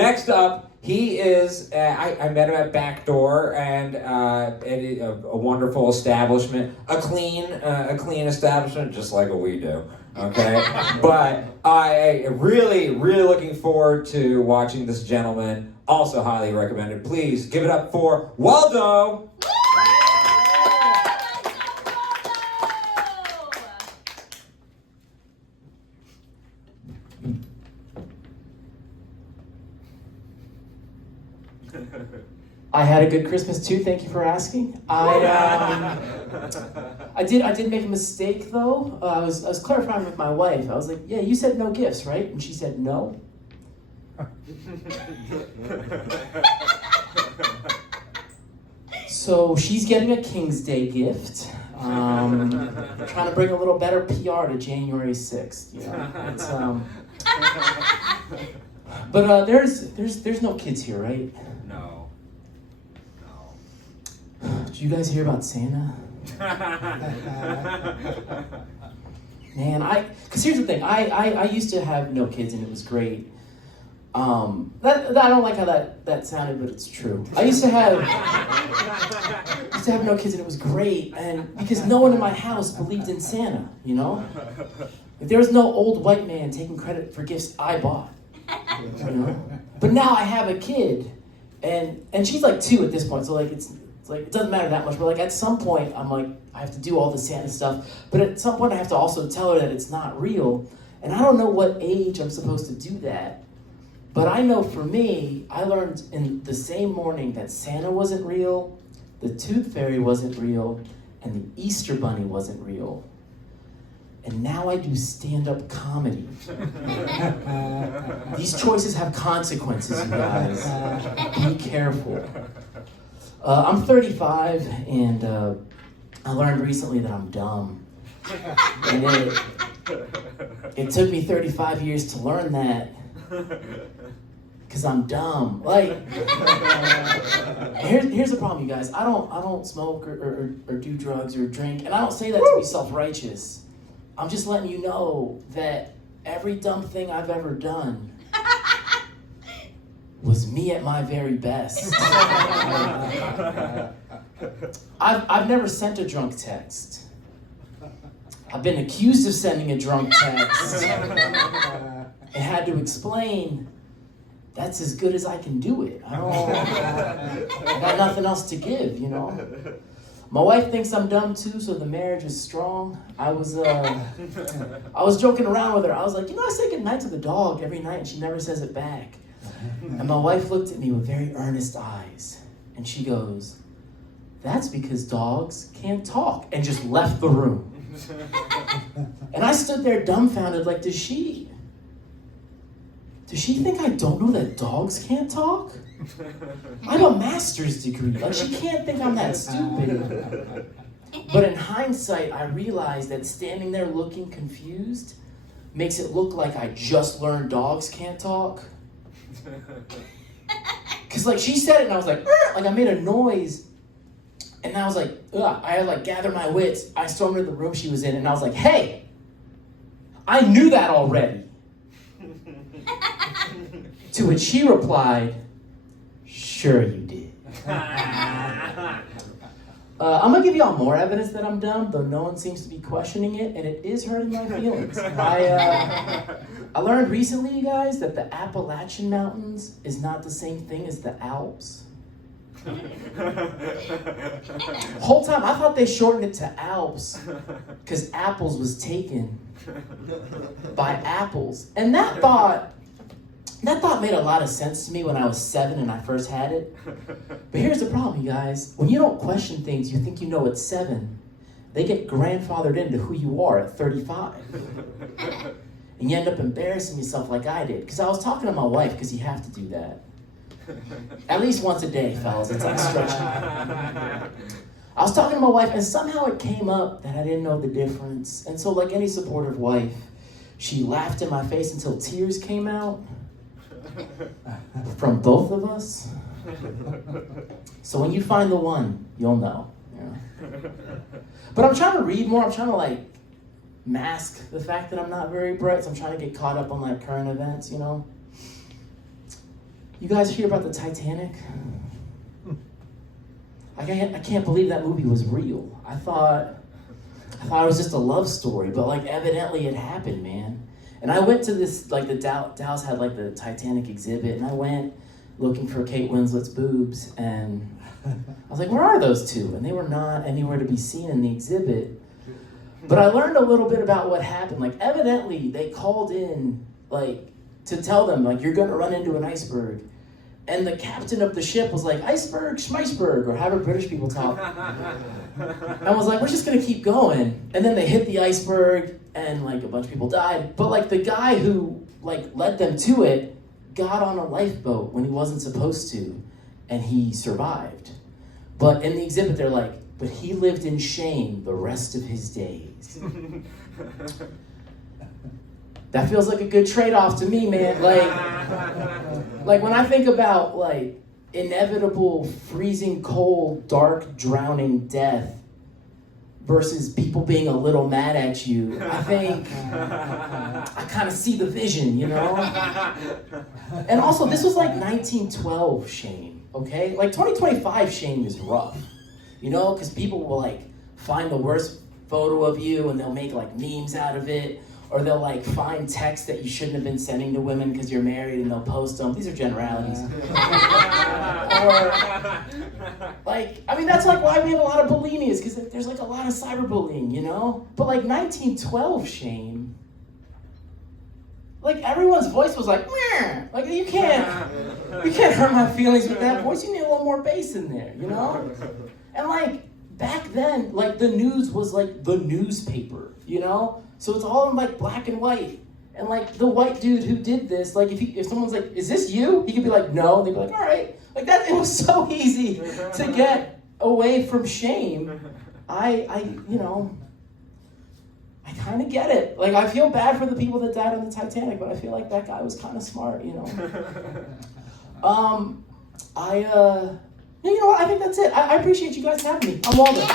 Next up, he is, I met him at Backdoor, and a wonderful establishment, a clean establishment, just like what we do, okay? But I really looking forward to watching this gentleman, also highly recommended. Please give it up for Waldo! I had a good Christmas too. Thank you for asking. I did make a mistake though. I was clarifying with my wife. I was like, "Yeah, you said no gifts, right?" And she said no. So she's getting a King's Day gift. Trying to bring a little better PR to January 6th. You know, it's, but there's no kids here, right? No. Did you guys hear about Santa? Man, because here's the thing, I used to have no kids and it was great. I don't like how that sounded, but it's true. I used to have no kids and it was great, and because no one in my house believed in Santa, you know? There was no old white man taking credit for gifts I bought, you know? But now I have a kid, and she's like 2 at this point, so like it's like it doesn't matter that much, but like at some point I'm like, I have to do all the Santa stuff, but at some point I have to also tell her that it's not real, and I don't know what age I'm supposed to do that. But I know for me, I learned in the same morning that Santa wasn't real, the Tooth Fairy wasn't real, and the Easter Bunny wasn't real. And now I do stand-up comedy. These choices have consequences, you guys. Be careful. I'm 35, and I learned recently that I'm dumb. And it took me 35 years to learn that. Cause I'm dumb. Like, here's the problem, you guys. I don't smoke or do drugs or drink, and I don't say that to be self-righteous. I'm just letting you know that every dumb thing I've ever done was me at my very best. I've never sent a drunk text. I've been accused of sending a drunk text. And had to explain, that's as good as I can do it. I got nothing else to give, you know? My wife thinks I'm dumb too, so the marriage is strong. I was joking around with her. I was like, I say goodnight to the dog every night, and she never says it back. And my wife looked at me with very earnest eyes, and she goes, "That's because dogs can't talk," and just left the room. And I stood there dumbfounded, like, does she think I don't know that dogs can't talk? I have a master's degree. Like, she can't think I'm that stupid. But in hindsight, I realized that standing there looking confused makes it look like I just learned dogs can't talk. Because, like, she said it, and I was like, I made a noise. And I was like, ugh. I had, like, gather my wits. I stormed into the room she was in, and I was like, hey, I knew that already. To which she replied, sure you did. I'm gonna give y'all more evidence that I'm dumb, though no one seems to be questioning it, and it is hurting my feelings. I learned recently, you guys, that the Appalachian Mountains is not the same thing as the Alps. Whole time I thought they shortened it to Alps because apples was taken by apples, and that thought made a lot of sense to me when I was 7 and I first had it. But here's the problem, you guys. When you don't question things you think you know at 7, they get grandfathered into who you are at 35. And you end up embarrassing yourself like I did. Because I was talking to my wife, because you have to do that. At least once a day, fellas. It's like stretching. I was talking to my wife, and somehow it came up that I didn't know the difference. And so, like any supportive wife, she laughed in my face until tears came out. From both of us. So when you find the one, you'll know. But I'm trying to read more. I'm trying to like mask the fact that I'm not very bright. So I'm trying to get caught up on like current events, You guys hear about the Titanic? I can't believe that movie was real. I thought it was just a love story, but like evidently it happened, man. And I went to this, like the Dallas had like the Titanic exhibit, and I went looking for Kate Winslet's boobs, and I was like, where are those two? And they were not anywhere to be seen in the exhibit. But I learned a little bit about what happened. Like evidently they called in like to tell them like you're gonna run into an iceberg. And the captain of the ship was like, iceberg, schmeisberg, or however British people talk. And was like, we're just gonna keep going. And then they hit the iceberg, and like a bunch of people died. But like the guy who like led them to it got on a lifeboat when he wasn't supposed to, and he survived. But in the exhibit, they're like, but he lived in shame the rest of his days. That feels like a good trade-off to me, man. Like when I think about like inevitable, freezing cold, dark, drowning death versus people being a little mad at you, I think I kind of see the vision, you know? And also, this was like 1912 shame, okay? Like 2025 shame is rough, you know? Because people will like find the worst photo of you and they'll make like memes out of it. Or they'll like find texts that you shouldn't have been sending to women because you're married and they'll post them. These are generalities. Or like, I mean, that's like why we have a lot of bulimias, because there's like a lot of cyberbullying, you know? But like 1912 shame, like everyone's voice was like, meh. Like you can't hurt my feelings with that voice. You need a little more bass in there, you know? And like back then, like the news was like the newspaper, you know? So it's all in like black and white. And like the white dude who did this, like if someone's like, is this you? He could be like, no. And they'd be like, all right. Like that, it was so easy to get away from shame. I kind of get it. Like I feel bad for the people that died on the Titanic, but I feel like that guy was kind of smart, you know? You know what? I think that's it. I appreciate you guys having me. I'm Waldo.